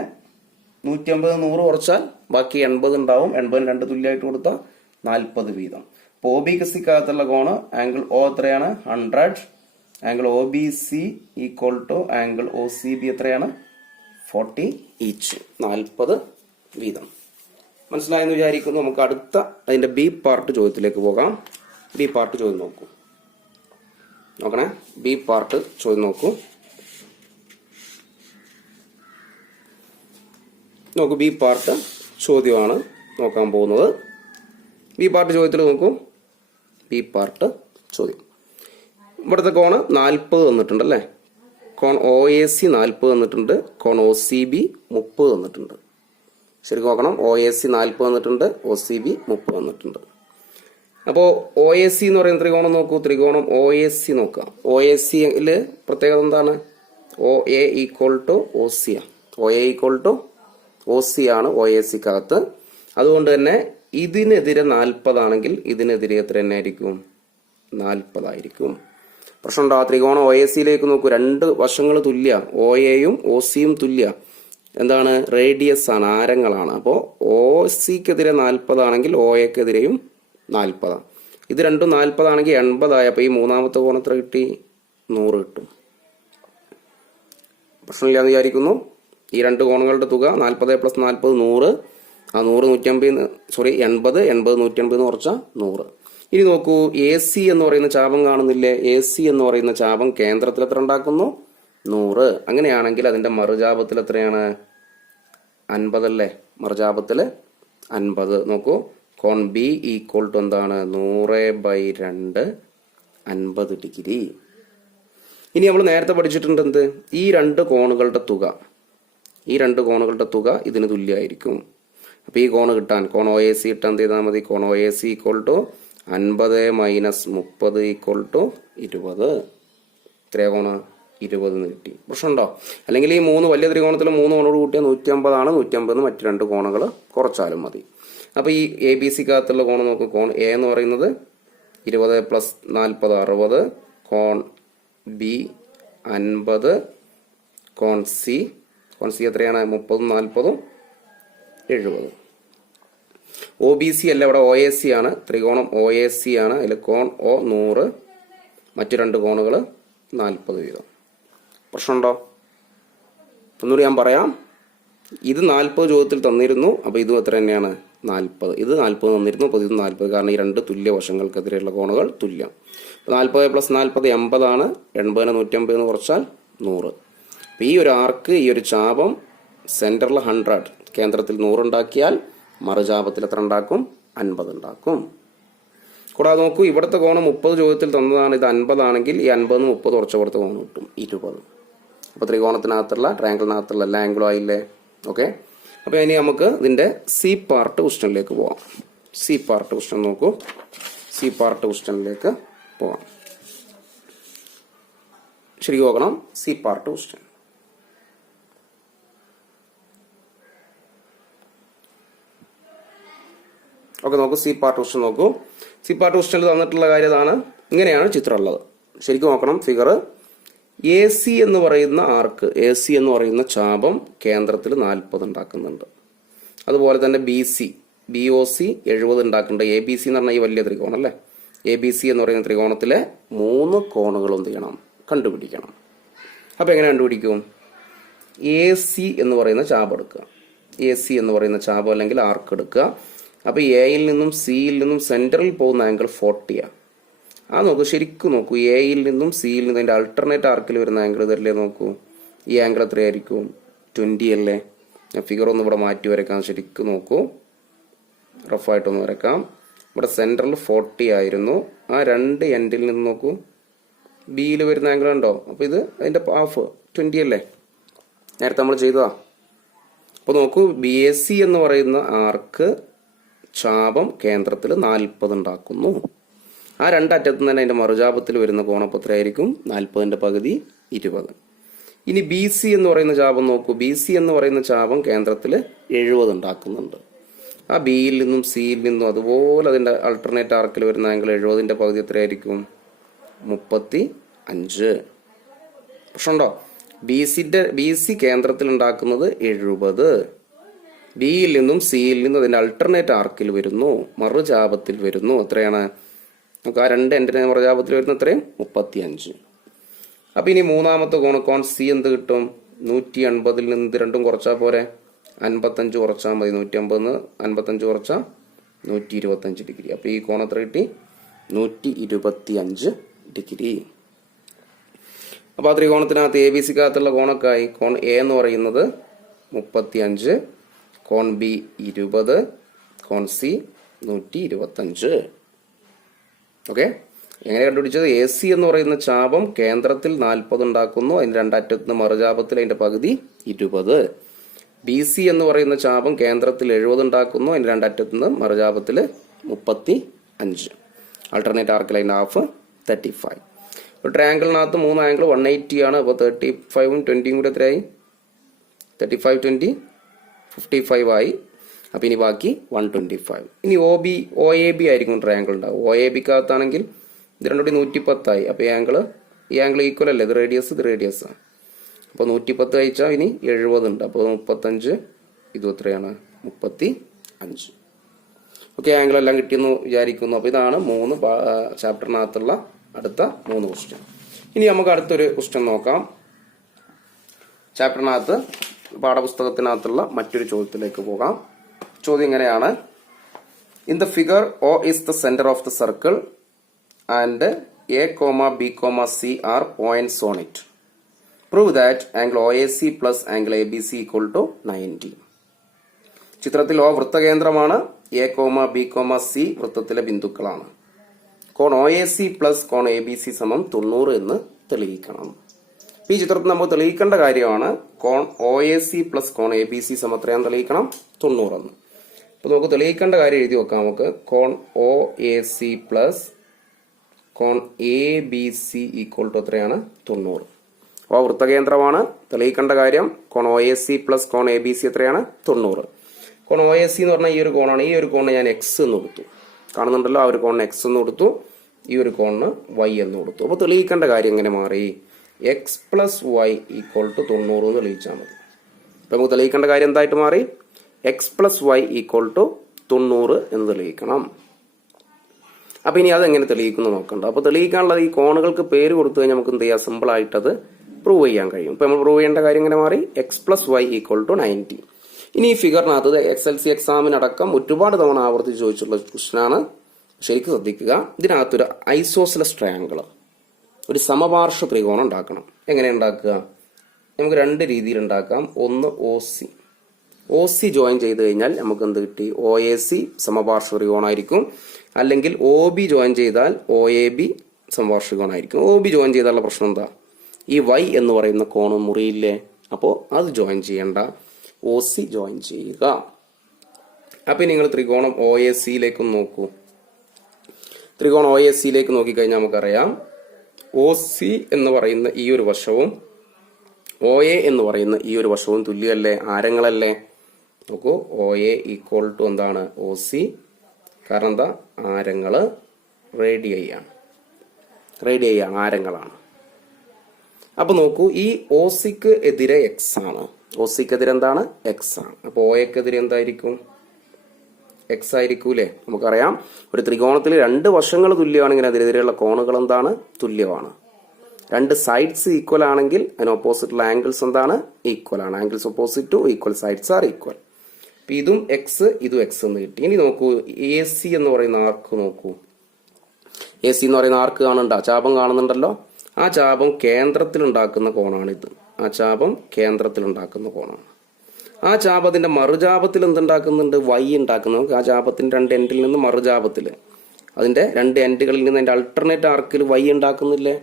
150 100 കുറച്ചാൽ ബാക്കി 80 ഉണ്ടാവും. 80ന് 2 തുല്യമായിട്ട് കൊടുത്താൽ 40 വീതം. അപ്പൊ OBCക്കകത്തുള്ള കോണ് ആംഗിൾ O എത്രയാണ്? 100. Angle OBC equal to angle OCB എത്രയാണ്? 40 ഈച്ച്. 40 വീതം. മനസ്സിലായെന്ന് വിചാരിക്കുന്നു. നമുക്ക് അടുത്ത അതിന്റെ B പാർട്ട് ചോദ്യത്തിലേക്ക് പോകാം. B പാർട്ട് ചോദ്യം നോക്കൂ. നോക്കണേ, B പാർട്ട് ചോദ്യം നോക്കൂ. B പാർട്ട് ചോദ്യമാണ് നോക്കാൻ പോകുന്നത്. B പാർട്ട് ചോദ്യത്തിൽ നോക്കൂ. B പാർട്ട് ചോദ്യം. ഇവിടുത്തെ കോണ് 40 തന്നിട്ടുണ്ടല്ലേ? കോൺ OAC 40 തന്നിട്ടുണ്ട്. കോൺ OCB 30 തന്നിട്ടുണ്ട്. ശരി നോക്കണം. OAC 40 തന്നിട്ടുണ്ട്. OCB 30 തന്നിട്ടുണ്ട്. അപ്പോൾ OAC എന്ന് പറയുന്ന ത്രികോണം നോക്കൂ. ത്രികോണം OAC നോക്കാം. OACയിൽ പ്രത്യേകത എന്താണ്? OA ഈക്വൽ ടു OC ആണ്. OA ഈക്വൽ ടു OC ആണ് OACക്കകത്ത്. അതുകൊണ്ട് തന്നെ ഇതിനെതിരെ 40 ആണെങ്കിൽ ഇതിനെതിരെ എത്ര തന്നെ ആയിരിക്കും? 40 ആയിരിക്കും. പ്രശ്നമുണ്ടോ? ആ ത്രികോണം OACയിലേക്ക് നോക്കൂ. 2 വശങ്ങൾ തുല്യ. OAയും OCയും തുല്യ. എന്താണ്? റേഡിയസ് ആണ്, ആരങ്ങളാണ്. അപ്പോൾ OCക്കെതിരെ 40 ആണെങ്കിൽ OAക്കെതിരെയും 40. ഇത് രണ്ടും 40 ആണെങ്കിൽ 80 ആയി. അപ്പൊ ഈ മൂന്നാമത്തെ കോൺ എത്ര കിട്ടി? 100 കിട്ടും. പ്രശ്നമില്ലാന്ന് വിചാരിക്കുന്നു. ഈ 2 കോണുകളുടെ തുക 40 + 40 100. ആ 100 150 സോറി 80 80 150 കുറച്ചാൽ 100. ഇനി നോക്കൂ, AC എന്ന് പറയുന്ന ചാപം കാണുന്നില്ലേ? AC എന്ന് പറയുന്ന ചാപം കേന്ദ്രത്തിൽ എത്ര ഉണ്ടാക്കുന്നു? 100. അങ്ങനെയാണെങ്കിൽ അതിന്റെ മറുചാപത്തിൽ എത്രയാണ്? 50 അല്ലേ? മറുചാപത്തിൽ 50. നോക്കൂ, കോൺ B ഈക്വൽ ടു എന്താണ്? 100/2 50 ഡിഗ്രി. ഇനി നമ്മൾ നേരത്തെ പഠിച്ചിട്ടുണ്ട് എന്ത്? ഈ 2 കോണുകളുടെ തുക ഇതിന് തുല്യമായിരിക്കും. അപ്പൊ ഈ കോണ് കിട്ടാൻ, കോൺ OAC കിട്ടാൻ എന്ത് ചെയ്താൽ മതി? കോൺ OAC equal to 50 - 30 equal to 20. ഇത്രയ കോണ് 20 കിട്ടി. പ്രശ്നമുണ്ടോ? അല്ലെങ്കിൽ ഈ 3 വലിയ ത്രികോണത്തിൽ 3 കോണോട് കൂട്ടിയാൽ 150 ആണ്. 150 മറ്റു 2 കോണുകൾ കുറച്ചാലും മതി. അപ്പൊ ഈ ABCക്കകത്തുള്ള കോണ് നോക്കും. കോൺ A എന്ന് പറയുന്നത് 20 + 40 60, കോൺ B 50, കോൺ C എത്രയാണ്? 30 40 70. OBC അല്ല, ഇവിടെ OAC ആണ്. ത്രികോണം OAC ആണ്. അതിൽ കോൺ O 100, മറ്റു 2 കോണുകൾ 40 വീതം. പ്രശ്നമുണ്ടോ? ഒന്നുകൂടി ഞാൻ പറയാം. ഇത് 40 ചോദ്യത്തിൽ തന്നിരുന്നു. അപ്പൊ ഇതും എത്ര തന്നെയാണ്? 40. ഇത് 40 തന്നിരുന്നു. അപ്പൊ ഇത് 40. കാരണം ഈ 2 തുല്യ വശങ്ങൾക്കെതിരെയുള്ള കോണുകൾ തുല്യം. 40 + 40 80 ആണ്. 80നെ 150 കുറച്ചാൽ 100. അപ്പൊ ഈ ഒരു ആർക്ക്, ഈ ഒരു ചാപം സെന്ററിൽ 100, കേന്ദ്രത്തിൽ 100 ഉണ്ടാക്കിയാൽ മറുചാപത്തിൽ എത്ര ഉണ്ടാക്കും? 50 ഉണ്ടാക്കും. കൂടാതെ നോക്കൂ, ഇവിടുത്തെ കോണം 30 ചോദ്യത്തിൽ തന്നതാണ്. ഇത് 50 ആണെങ്കിൽ ഈ 50 30 കുറച്ച് കൊടുത്ത കോണം കിട്ടും 20. അപ്പൊ ത്രികോണത്തിനകത്തുള്ള, ട്രയാങ്കിളിനകത്തുള്ള എല്ലാ ആംഗിളും ആയില്ലേ? ഓക്കെ. അപ്പൊ ഇനി നമുക്ക് ഇതിന്റെ C പാർട്ട് ക്വസ്റ്റ്യനിലേക്ക് പോവാം. C പാർട്ട് ക്വസ്റ്റ്യൻ നോക്കൂ. C പാർട്ട് ക്വസ്റ്റ്യനിലേക്ക് പോവാം. ശരിക്കും നോക്കണം. C part question. ഓക്കെ, നോക്കൂ സി പാർട്ട് ക്വസ്റ്റ്യൻ നോക്കൂ. സി പാർട്ട് ക്വസ്റ്റ്യനിൽ തന്നിട്ടുള്ള കാര്യം ഇതാണ്. ഇങ്ങനെയാണ് ചിത്രം ഉള്ളത്. ശരിക്കും നോക്കണം ഫിഗർ. എ സി എന്ന് പറയുന്ന ആർക്ക്, എ സി എന്ന് പറയുന്ന ചാപം കേന്ദ്രത്തിൽ 40 ഉണ്ടാക്കുന്നുണ്ട്. അതുപോലെ തന്നെ B C, B O C 70 ഉണ്ടാക്കുന്നുണ്ട്. എ ബി സി എന്ന് പറഞ്ഞാൽ ഈ വലിയ ത്രികോണം അല്ലേ, എ ബി സി എന്ന് പറയുന്ന ത്രികോണത്തിലെ 3 കോണുകൾ എന്ത് ചെയ്യണം, കണ്ടുപിടിക്കണം. അപ്പോൾ എങ്ങനെ കണ്ടുപിടിക്കും? എ സി എന്ന് പറയുന്ന ചാപം എടുക്കുക. എ സി എന്ന് പറയുന്ന ചാപം അല്ലെങ്കിൽ ആർക്ക് എടുക്കുക. അപ്പോൾ എയിൽ നിന്നും സിയിൽ നിന്നും സെൻറ്ററിൽ പോകുന്ന ആംഗിൾ 40ആണ്. നോക്കൂ, ശരിക്കും നോക്കൂ. എയിൽ നിന്നും സിയിൽ നിന്നും അതിൻ്റെ അൾട്ടർനേറ്റ് ആർക്കിൽ വരുന്ന ആംഗിൾ ഇതല്ലേ നോക്കൂ. ഈ ആംഗിൾ എത്രയായിരിക്കും? 20 അല്ലേ. ഞാൻ ഫിഗർ ഒന്ന് ഇവിടെ മാറ്റി വരയ്ക്കാം. ശരിക്കും നോക്കൂ, റഫായിട്ടൊന്ന് വരയ്ക്കാം. ഇവിടെ സെൻറ്ററിൽ 40 ആയിരുന്നു. ആ 2 എൻഡിൽ നിന്ന് നോക്കൂ, ബിയിൽ വരുന്ന ആംഗിൾ ഉണ്ടോ? അപ്പോൾ ഇത് അതിൻ്റെ ഹാഫ് 20 അല്ലേ, നേരത്തെ നമ്മൾ ചെയ്തതാ. അപ്പോൾ നോക്കൂ, ബി എ സി എന്ന് പറയുന്ന ആർക്ക് ചാപം കേന്ദ്രത്തിൽ 40 ഉണ്ടാക്കുന്നു. ആ 2 അറ്റത്ത് നിന്ന് തന്നെ അതിൻ്റെ മറുചാപത്തിൽ വരുന്ന കോണപ്പത്രയായിരിക്കും 40ന്റെ പകുതി 20. ഇനി ബി സി എന്ന് പറയുന്ന ചാപം നോക്കൂ. ബി സി എന്ന് പറയുന്ന ചാപം കേന്ദ്രത്തിൽ 70 ഉണ്ടാക്കുന്നുണ്ട്. ആ ബിയിൽ നിന്നും സിയിൽ നിന്നും അതുപോലെ അതിൻ്റെ അൾട്ടർനേറ്റ് ആർക്കിൽ വരുന്ന ആംഗിൾ 70ന്റെ പകുതി എത്രയായിരിക്കും? 35. പ്രശ്നമുണ്ടോ? ബി സി കേന്ദ്രത്തിൽ ഉണ്ടാക്കുന്നത് 70, ബിയിൽ നിന്നും സിയിൽ നിന്നും അതിൻ്റെ അൾട്ടർനേറ്റ് ആർക്കിൽ വരുന്നു, മറുചാപത്തിൽ വരുന്നു. എത്രയാണ്? നമുക്ക് ആ 2 എൻഡിന് മറുചാപത്തിൽ വരുന്ന എത്രയും 35. അപ്പം ഇനി മൂന്നാമത്തെ കോൺ സി എന്ത് കിട്ടും? 180ൽ നിന്ന് ഇത് രണ്ടും കുറച്ചാൽ പോരെ, 55 കുറച്ചാൽ മതി. 150 55 കുറച്ചാൽ 125 ഡിഗ്രി. അപ്പോൾ ഈ കോൺ എത്ര കിട്ടി? 125 ഡിഗ്രി. അപ്പോൾ ആ ത്രികോണത്തിനകത്ത് എ ബി സിക്കകത്തുള്ള കോണൊക്കെ ആയി. കോൺ എ എന്ന് പറയുന്നത് 35, കോൺ ബി 20, കോൺ സി 125. ഓക്കെ, എങ്ങനെ കണ്ടുപിടിച്ചത്? എ സി എന്ന് പറയുന്ന ചാപം കേന്ദ്രത്തിൽ 40 ഉണ്ടാക്കുന്നു. അതിൻ്റെ 2 അറ്റത്ത് നിന്ന് മറുചാപത്തിൽ അതിൻ്റെ പകുതി 20. ബി സി എന്ന് പറയുന്ന ചാപം കേന്ദ്രത്തിൽ 70 ഉണ്ടാക്കുന്നു. അതിൻ്റെ 2 അറ്റത്ത് നിന്ന് മറുചാപത്തിൽ 35. ആൾട്ടർനേറ്റ് ആർക്കിൽ അതിൻ്റെ ഹാഫ് 35. ഇപ്പോൾ ട്രയാങ്കിളിനകത്ത് 3 ആംഗിൾ 180 ആണ്. അപ്പോൾ 35ഉം 20യും കൂടി എത്രയായി? 35 20 55 ആയി. അപ്പോൾ ഇനി ബാക്കി 125. ഇനി ഒ എ ബി ആയിരിക്കും ട്രയാങ്കിൾ ഉണ്ടാവും. ഒ എ ബിക്കകത്താണെങ്കിൽ ഇത് രണ്ടും കൂടി 110 ആയി. അപ്പോൾ ഈ ആംഗിൾ ഈക്വൽ അല്ലേ, ഇത് റേഡിയസ് ആണ്. അപ്പോൾ 110 കഴിച്ചാൽ ഇനി 70 ഉണ്ട്. അപ്പോൾ 35, ഇതും എത്രയാണ്? 35. ഓക്കെ, ആംഗിൾ എല്ലാം കിട്ടിയെന്ന് വിചാരിക്കുന്നു. അപ്പോൾ ഇതാണ് 3 ചാപ്റ്ററിനകത്തുള്ള അടുത്ത 3 ക്വസ്റ്റ്യൻ. ഇനി നമുക്ക് അടുത്തൊരു ക്വസ്റ്റ്യൻ നോക്കാം. ചാപ്റ്ററിനകത്ത് പാഠപുസ്തകത്തിനകത്തുള്ള മറ്റൊരു ചോദ്യത്തിലേക്ക് പോകാം. ചോദ്യം ഇങ്ങനെയാണ്: in the figure O is the centre of the circle and A, B, C are points on it. Prove that angle OAC plus angle ABC equal to 90. ചിത്രത്തിൽ O വൃത്തകേന്ദ്രമാണ്. A, B, C വൃത്തത്തിലെ ബിന്ദുക്കളാണ്. കോൺ OAC plus കോൺ ABC സമം 90 എന്ന് തെളിയിക്കണം. ഈ ചിത്രത്തിൽ നമ്മൾ തെളിയിക്കേണ്ട കാര്യമാണ് കോൺ OAC പ്ലസ് കോൺ ABC സമം എത്രയാണെന്ന് തെളിയിക്കണം? 90 എന്ന്. അപ്പോൾ നമുക്ക് തെളിയിക്കേണ്ട കാര്യം എഴുതി വെക്കാം. നമുക്ക് കോൺ OAC പ്ലസ് കോൺ ABC ഈക്വൽ ടു എത്രയാണ്? 90. അപ്പോൾ വൃത്തകേന്ദ്രമാണ്. തെളിയിക്കേണ്ട കാര്യം കോൺ OAC പ്ലസ് കോൺ ABC എത്രയാണ്? 90. കോൺ OAC എന്ന് പറഞ്ഞാൽ ഈ ഒരു കോണാണ്. ഈ ഒരു കോണിന് ഞാൻ X എന്ന് കൊടുത്തു. കാണുന്നുണ്ടല്ലോ, ആ ഒരു കോണിന് X എന്ന് കൊടുത്തു, ഈ ഒരു കോണിന് Y എന്ന് കൊടുത്തു. അപ്പോൾ തെളിയിക്കേണ്ട കാര്യം എങ്ങനെ മാറി? X plus Y equal to 90 എന്ന് തെളിയിച്ചാൽ മതി. അപ്പോൾ നമുക്ക് തെളിയിക്കേണ്ട കാര്യം എന്തായിട്ട് മാറി? X plus Y equal to 90 എന്ന് തെളിയിക്കണം. അപ്പോൾ ഇനി അതെങ്ങനെ തെളിയിക്കുന്നു നോക്കണ്ട. അപ്പോൾ തെളിയിക്കാനുള്ളത് ഈ കോണുകൾക്ക് പേര് കൊടുത്തു കഴിഞ്ഞാൽ നമുക്ക് എന്ത് ചെയ്യാം? സിമ്പിളായിട്ടത് പ്രൂവ് ചെയ്യാൻ കഴിയും. ഇപ്പോൾ നമ്മൾ പ്രൂവ് ചെയ്യേണ്ട കാര്യം എങ്ങനെ മാറി? X plus Y equal to 90. ഇനി ഈ ഫിഗറിനകത്ത് SLC എക്സാമിനടക്കം ഒരുപാട് തവണ ആവർത്തിച്ച് ചോദിച്ചിട്ടുള്ള ക്വസ്റ്റ്യനാണ്. ശരിക്കും ശ്രദ്ധിക്കുക. ഇതിനകത്തൊരു ഐസോസെലസ് ട്രയാങ്കിൾ, ഒരു സമപാർശ്വ ത്രികോണം ഉണ്ടാക്കണം. എങ്ങനെ ഉണ്ടാക്കുക? നമുക്ക് 2 രീതിയിൽ ഉണ്ടാക്കാം. ഒന്ന് OC ജോയിൻ ചെയ്ത് കഴിഞ്ഞാൽ നമുക്ക് എന്ത് കിട്ടി? OAC സമപാർശ്വ ത്രികോണമായിരിക്കും. അല്ലെങ്കിൽ OB ജോയിൻ ചെയ്താൽ OAB സമപാർശ്വ ത്രികോണമായിരിക്കും. OB ജോയിൻ ചെയ്താലുള്ള പ്രശ്നം എന്താ? ഈ Y എന്ന് പറയുന്ന കോണ് മുറിയില്ലേ? അപ്പോൾ അത് ജോയിൻ ചെയ്യണ്ട, OC ജോയിൻ ചെയ്യുക. അപ്പം നിങ്ങൾ ത്രികോണം OACയിലേക്ക് നോക്കൂ. ത്രികോണം OACയിലേക്ക് നോക്കിക്കഴിഞ്ഞാൽ നമുക്കറിയാം ഒ സി എന്ന് പറയുന്ന ഈ ഒരു വശവും ഒ എ എന്ന് പറയുന്ന ഈ ഒരു വശവും തുല്യമല്ലേ, ആരങ്ങളല്ലേ? നോക്കൂ, ഒ എ ഈക്വൽ ടു എന്താണ്? O C. കാരണം എന്താ? ആരങ്ങള് റേഡിയൈ ആണ്, ആരങ്ങളാണ്. അപ്പൊ നോക്കൂ, ഈ ഒ സിക്ക് എതിരെ എക്സ് ആണ്, ഒ സിക്ക് എതിരെ എന്താണ്? എക്സ് ആണ്. അപ്പൊ ഒ എക്കെതിരെ എന്തായിരിക്കും? എക്സ് ആയിരിക്കൂലേ? നമുക്കറിയാം, ഒരു ത്രികോണത്തിൽ രണ്ട് വശങ്ങൾ തുല്യമാണെങ്കിൽ അതിനെതിരെയുള്ള കോണുകൾ എന്താണ്? തുല്യമാണ്. രണ്ട് സൈഡ്സ് ഈക്വൽ ആണെങ്കിൽ അതിന് ഓപ്പോസിറ്റുള്ള ആംഗിൾസ് എന്താണ്? ഈക്വൽ ആണ്. Angles opposite to equal sides are equal. അപ്പൊ ഇതും എക്സ്, ഇതും എക്സ് എന്ന് കിട്ടി. ഇനി നോക്കൂ, എ സി എന്ന് പറയുന്ന ആർക്ക് നോക്കൂ. എ സി എന്ന് പറയുന്ന ആർക്ക് കാണുന്നുണ്ടോ? ചാപം കാണുന്നുണ്ടല്ലോ. ആ ചാപം കേന്ദ്രത്തിൽ ഉണ്ടാക്കുന്ന കോണാണിത്. ആ ചാപം കേന്ദ്രത്തിൽ ഉണ്ടാക്കുന്ന കോണാണ്. ആ ചാപത്തിന്റെ മറുചാപത്തിൽ എന്തുണ്ടാക്കുന്നുണ്ട്? വൈ ഉണ്ടാക്കുന്നു. നമുക്ക് ആ ചാപത്തിന്റെ രണ്ട് എൻഡിൽ നിന്ന് മറുചാപത്തിൽ, അതിന്റെ രണ്ട് എൻഡുകളിൽ നിന്ന് അതിന്റെ അൾട്ടർനേറ്റ് ആർക്കിൽ വൈ ഉണ്ടാക്കുന്നില്ലേ?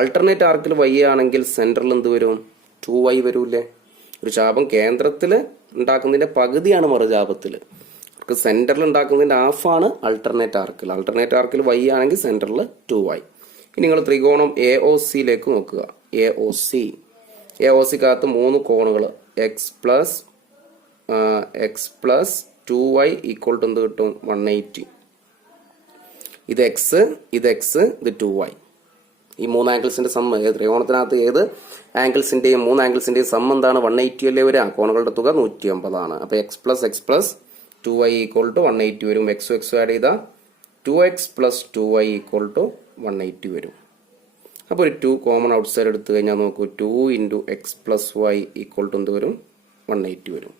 അൾട്ടർനേറ്റ് ആർക്കിൽ വൈ ആണെങ്കിൽ സെന്ററിൽ എന്ത് വരും? 2y വരൂല്ലേ? ഒരു ചാപം കേന്ദ്രത്തിൽ ഉണ്ടാക്കുന്നതിന്റെ പകുതിയാണ് മറുചാപത്തിൽ. സെന്ററിൽ ഉണ്ടാക്കുന്നതിന്റെ ഹാഫാണ് അൾട്ടർനേറ്റ് ആർക്കിൽ. അൾട്ടർനേറ്റ് ആർക്കിൽ വൈ ആണെങ്കിൽ സെന്ററിൽ 2y. ഇനി നിങ്ങൾ ത്രികോണം എ ഒ സിയിലേക്ക് നോക്കുക. എ ഒ സിക്കകത്ത് മൂന്ന് കോണുകൾ X plus 2y equal to എന്ത് കിട്ടും? 180. ഇത് എക്സ്, ഇത് 2y. ഈ മൂന്ന് ആംഗിൾസിന്റെ സം, ത്രികോണത്തിനകത്ത് ഏത് ആംഗിൾസിന്റെയും മൂന്ന് ആംഗിൾസിന്റെയും സം എന്താണ്? 180 അല്ലേ വരിക? കോണുകളുടെ തുക 180 ആണ്. അപ്പൊ X plus 2y equal to 180 വരും. എക്സും ആഡ് ചെയ്താൽ 2x plus 2y equal to 180 വരും. അപ്പോൾ ഒരു 2 കോമൺ ഔട്ട് സൈഡ് എടുത്തു കഴിഞ്ഞാൽ നോക്കൂ, 2 into x plus y equal to എന്ത് വരും? 180 വരും.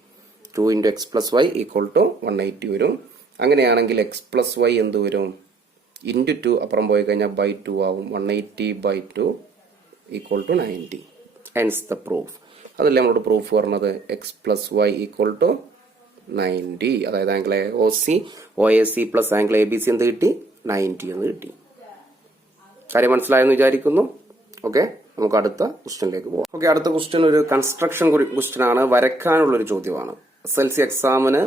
2 into x plus y equal to 180 വരും. അങ്ങനെയാണെങ്കിൽ എക്സ് പ്ലസ് വൈ എന്ത് വരും? ഇൻറ്റു 2 അപ്പുറം പോയി കഴിഞ്ഞാൽ ബൈ 2 ആവും. 180/2 equal to 90. Hence the proof. അതല്ലേ നമ്മളോട് പ്രൂഫ് പറഞ്ഞത്? X plus y equal to 90. അതായത് angle O A C plus angle A B C എന്ത് കിട്ടി? 90 എന്ന് കിട്ടി. കാര്യം മനസ്സിലായെന്ന് വിചാരിക്കുന്നു. ഓക്കെ, നമുക്ക് അടുത്ത ക്വസ്റ്റ്യനിലേക്ക് പോകാം. ഓക്കെ, അടുത്ത ക്വസ്റ്റ്യൻ ഒരു കൺസ്ട്രക്ഷൻ ക്വസ്റ്റ്യൻ ആണ്, വരയ്ക്കാനുള്ളൊരു ചോദ്യമാണ്. SLC എക്സാമിന്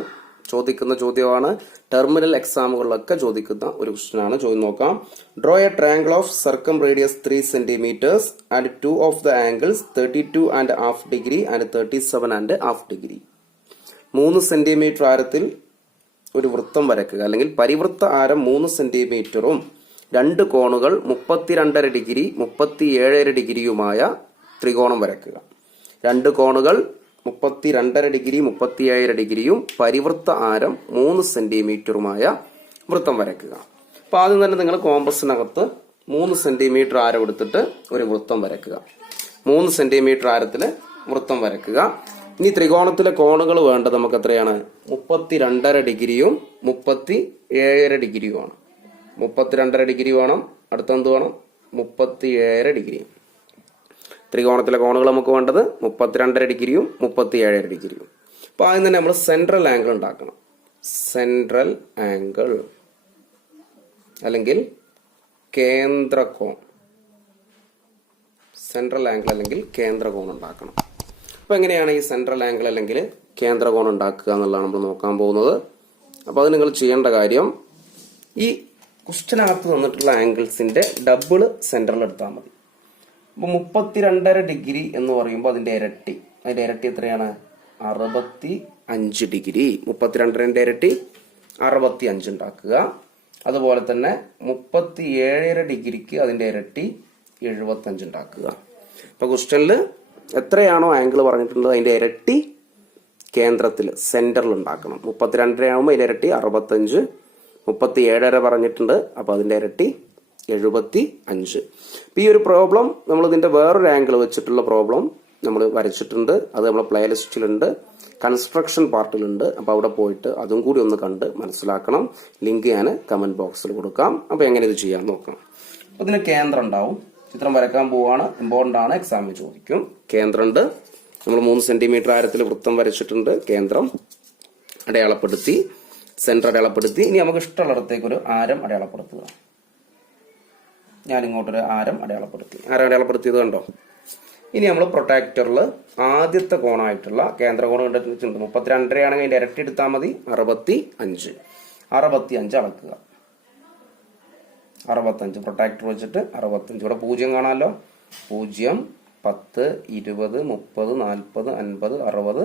ചോദിക്കുന്ന ചോദ്യമാണ്. ടെർമിനൽ എക്സാമുകളിലൊക്കെ ചോദിക്കുന്ന ഒരു ക്വസ്റ്റ്യൻ ആണ്. ചോദ്യം നോക്കാം. Draw a triangle of circumradius 3 cm and 2 of the angles 32.5 degree and 37.5 degree. 3 centimetre ആരത്തിൽ ഒരു വൃത്തം വരയ്ക്കുക, അല്ലെങ്കിൽ പരിവൃത്ത ആരം 3 സെന്റിമീറ്ററും രണ്ട് കോണുകൾ 32.5 ഡിഗ്രി 37.5 ഡിഗ്രിയുമായ ത്രികോണം വരയ്ക്കുക. രണ്ട് കോണുകൾ 32.5 ഡിഗ്രി 37.5 ഡിഗ്രിയും പരിവൃത്ത ആരം 3 സെന്റിമീറ്ററുമായ വൃത്തം വരയ്ക്കുക. അപ്പൊ ആദ്യം തന്നെ നിങ്ങൾ കോമ്പസിനകത്ത് 3 സെന്റിമീറ്റർ ആരം എടുത്തിട്ട് ഒരു വൃത്തം വരയ്ക്കുക. 3 സെന്റിമീറ്റർ ആരത്തിൽ വൃത്തം വരയ്ക്കുക. ഇനി ത്രികോണത്തിലെ കോണുകൾ വേണ്ടത് നമുക്ക് എത്രയാണ്? 32.5 ഡിഗ്രിയും 37.5 ഡിഗ്രിയുമാണ്. 32.5 ഡിഗ്രി വേണം. അടുത്തെന്ത് വേണം? 37.5 ഡിഗ്രി. ത്രികോണത്തിലെ കോണുകൾ നമുക്ക് വേണ്ടത് 32.5 ഡിഗ്രിയും 37.5 ഡിഗ്രിയും. അപ്പൊ ആദ്യം തന്നെ നമ്മൾ സെൻട്രൽ ആംഗിൾ ഉണ്ടാക്കണം. സെൻട്രൽ ആംഗിൾ അല്ലെങ്കിൽ കേന്ദ്രകോൺ. സെൻട്രൽ ആംഗിൾ അല്ലെങ്കിൽ കേന്ദ്രകോൺ ഉണ്ടാക്കണം. അപ്പൊ എങ്ങനെയാണ് ഈ സെൻട്രൽ ആംഗിൾ അല്ലെങ്കിൽ കേന്ദ്രകോൺ ഉണ്ടാക്കുക എന്നുള്ളതാണ് നമ്മൾ നോക്കാൻ പോകുന്നത്. അപ്പൊ അത് നിങ്ങൾ ചെയ്യേണ്ട കാര്യം, ഈ ക്വസ്റ്റ്യനകത്ത് തന്നിട്ടുള്ള ആംഗിൾസിന്റെ ഡബിൾ സെന്ററിൽ എടുത്താൽ മതി. അപ്പൊ 32.5 ഡിഗ്രി എന്ന് പറയുമ്പോൾ അതിന്റെ ഇരട്ടി എത്രയാണ്? 65 ഡിഗ്രി. 32ന്റെ ഇരട്ടി 65 ഉണ്ടാക്കുക. അതുപോലെ തന്നെ 37.5 ഡിഗ്രിക്ക് അതിന്റെ ഇരട്ടി 75 ഉണ്ടാക്കുക. അപ്പൊ ക്വസ്റ്റ്യനിൽ എത്രയാണോ ആംഗിൾ പറഞ്ഞിട്ടുള്ളത് അതിന്റെ ഇരട്ടി കേന്ദ്രത്തിൽ സെന്ററിൽ ഉണ്ടാക്കണം. 32 ആകുമ്പോൾ അതിന്റെ ഇരട്ടി 65, 37.5 പറഞ്ഞിട്ടുണ്ട്, അപ്പൊ അതിന്റെ ഇരട്ടി 75. ഈ ഒരു പ്രോബ്ലം നമ്മൾ ഇതിന്റെ വേറൊരു ആംഗിൾ വെച്ചിട്ടുള്ള പ്രോബ്ലം നമ്മൾ വരച്ചിട്ടുണ്ട്. അത് നമ്മളെ പ്ലേലിസ്റ്റിലുണ്ട്, കൺസ്ട്രക്ഷൻ പാർട്ടിലുണ്ട്. അപ്പൊ അവിടെ പോയിട്ട് അതും കൂടി ഒന്ന് കണ്ട് മനസ്സിലാക്കണം. ലിങ്ക് ഞാൻ കമന്റ് ബോക്സിൽ കൊടുക്കാം. അപ്പൊ എങ്ങനെ ഇത് ചെയ്യാൻ നോക്കാം. അപ്പൊ ഇതിന് കേന്ദ്രം ഉണ്ടാവും. ചിത്രം വരക്കാൻ പോവാണ്, ഇമ്പോർട്ടന്റ് ആണ്, എക്സാമിന് ചോദിക്കും. കേന്ദ്രമുണ്ട്. നമ്മൾ 3 സെന്റിമീറ്റർ ആരത്തിൽ വൃത്തം വരച്ചിട്ടുണ്ട്. കേന്ദ്രം അടയാളപ്പെടുത്തി, സെന്റർ അടയാളപ്പെടുത്തി. ഇനി നമുക്ക് ഇഷ്ടമുള്ളിടത്തേക്ക് ഒരു ആരം അടയാളപ്പെടുത്തുക. ഞാൻ ഇങ്ങോട്ടൊരു ആരം അടയാളപ്പെടുത്തി. ആരം അടയാളപ്പെടുത്തിയത് കണ്ടോ? ഇനി നമ്മൾ പ്രൊട്ടാക്ടറിൽ ആദ്യത്തെ കോണായിട്ടുള്ള കേന്ദ്ര കോൺ കണ്ടിട്ടുണ്ട്. 32 ആണെങ്കിൽ അതിന്റെ ഇരട്ടി എടുത്താൽ മതി, 65. 65 അളക്കുക. 65 പ്രൊട്ടാക്ടർ വെച്ചിട്ട് 65. ഇവിടെ 0 കാണാമല്ലോ. 0, 10, 20, 30, 40, 50, 60,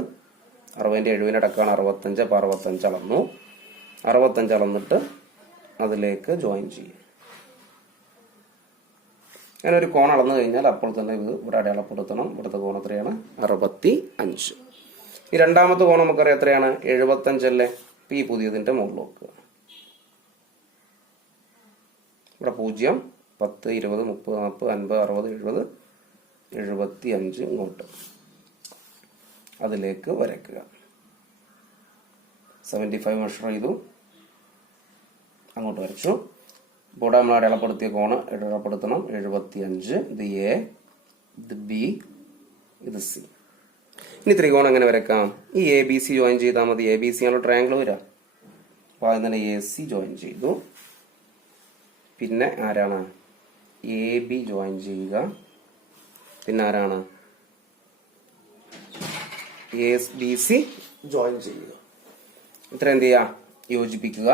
60ന്റെ 70 അടക്കമാണ് 65. അപ്പോൾ 65 അളന്നു. 65 അളന്നിട്ട് അതിലേക്ക് ജോയിൻ ചെയ്യും. അങ്ങനെ ഒരു കോൺ അളന്നു കഴിഞ്ഞാൽ അപ്പോൾ തന്നെ ഇത് ഇവിടെ അടയാളപ്പെടുത്തണം. ഇവിടുത്തെ കോൺ എത്രയാണ്? 65. ഈ രണ്ടാമത്തെ കോൺ നമുക്കറിയാം എത്രയാണ്? 75 അല്ലേ. ഈ പുതിയതിന്റെ മുകളിൽ നോക്കുക. ഇവിടെ 0, 10, 20, 30, 40, 50, 60, 70, 75 ഇങ്ങോട്ട് അതിലേക്ക് വരയ്ക്കുക. 75 മെഷർ ചെയ്തു, അങ്ങോട്ട് വരച്ചു. ഇവിടെ നമ്മൾ അടയാളപ്പെടുത്തിയ കോണ് അടയാളപ്പെടുത്തണം. 75. ഇത് എ, ഇത് ബി, ഇത് സി. ഇനി ത്രികോണം എങ്ങനെ വരക്കാം? ഈ എ ബി സി ജോയിൻ ചെയ്താൽ മതി. എ ബി സി ആണ് ട്രയാങ്കിൾ വരാം. അപ്പോൾ ആദ്യം തന്നെ എ സി ജോയിൻ ചെയ്തു. പിന്നെ ആരാണ്? എ ബി ജോയിൻ ചെയ്യുക. പിന്നെ ആരാണ്? എ ബി സി ജോയിൻ ചെയ്യുക. ഇത്ര എന്ത് ചെയ്യുക? യോജിപ്പിക്കുക.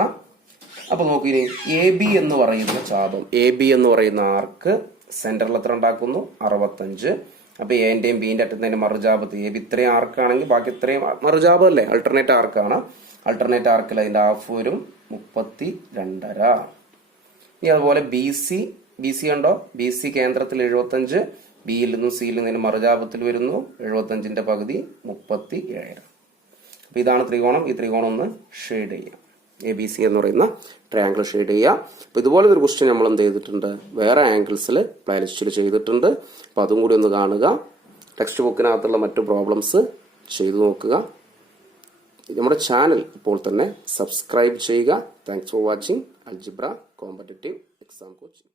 അപ്പൊ നോക്കൂ, ഇനി എ ബി എന്ന് പറയുന്ന ചാപം, എ ബി എന്ന് പറയുന്ന ആർക്ക് സെന്ററിൽ എത്ര ഉണ്ടാക്കുന്നു? 65. അപ്പൊ എന്റെയും ബിന്റെ അറ്റത്തിന്റെ മറുചാപത്ത് എ ബി ഇത്രയും ആർക്കാണെങ്കിൽ ബാക്കി ഇത്രയും മറുചാപം അല്ലേ, അൾട്ടർനേറ്റ് ആർക്കാണ്. അൾട്ടർനേറ്റ് ആർക്കിൽ അതിന്റെ ഹാഫ് വരും 32.5. ഇനി അതുപോലെ ബി സി ഉണ്ടോ? ബി സി കേന്ദ്രത്തിൽ 75, ബിയിൽ നിന്നും സിയിൽ നിന്നും മറുചാപത്തിൽ വരുന്നു 75ന്റെ പകുതി 37. അപ്പൊ ഇതാണ് ത്രികോണം. ഈ ത്രികോണം ഒന്ന് ഷെയ്ഡ് ചെയ്യാം. എ ബി സി എന്ന് പറയുന്ന ട്രയാങ്കിൾ ഷെയ്ഡ് ചെയ്യുക. അപ്പൊ ഇതുപോലത്തെ ഒരു ക്വസ്റ്റ്യൻ നമ്മൾ എന്ത് ചെയ്തിട്ടുണ്ട്? വേറെ ആംഗിൾസിൽ പ്ലേലിസ്റ്റിൽ ചെയ്തിട്ടുണ്ട്. അപ്പൊ അതും കൂടി ഒന്ന് കാണുക. ടെക്സ്റ്റ് ബുക്കിനകത്തുള്ള മറ്റു പ്രോബ്ലംസ് ചെയ്തു നോക്കുക. നമ്മുടെ ചാനൽ ഇപ്പോൾ തന്നെ സബ്സ്ക്രൈബ് ചെയ്യുക. Thanks for watching algebra competitive exam coaching.